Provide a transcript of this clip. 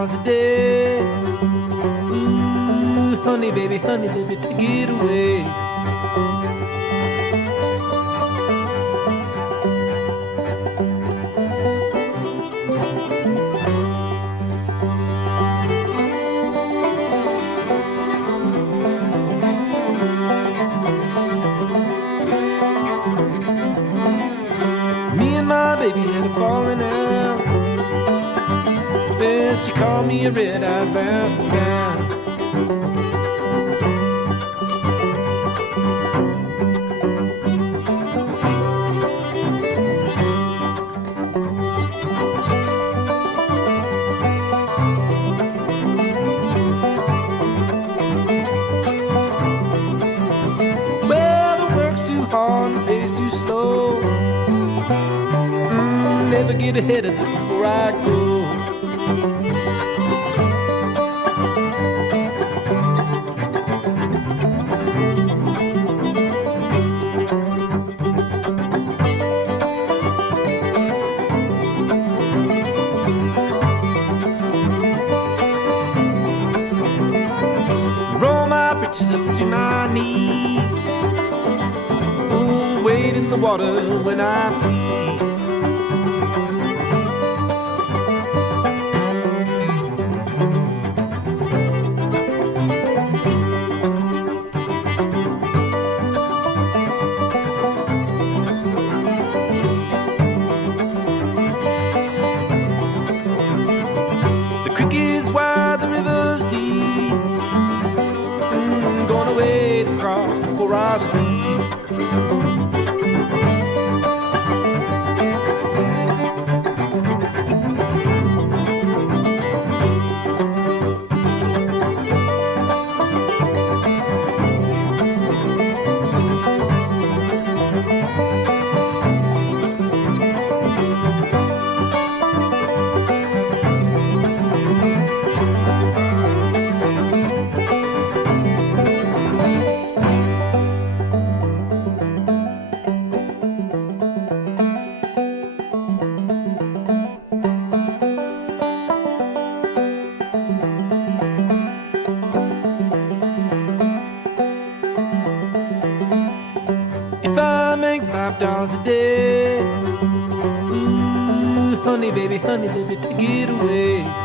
$5 a day. Ooh, honey baby, take it away. Me and my baby had a falling out. Then she called me a red-eyed bastard down. Well, the work's too hard and the pace too slow. Never get ahead of it before I go. Roll my britches up to my knees. Ooh, wade in the water when I please. The creek is wide, the river's deep. Gonna wade across before I sleep. If I make $5 a day, ooh, honey baby, take it away.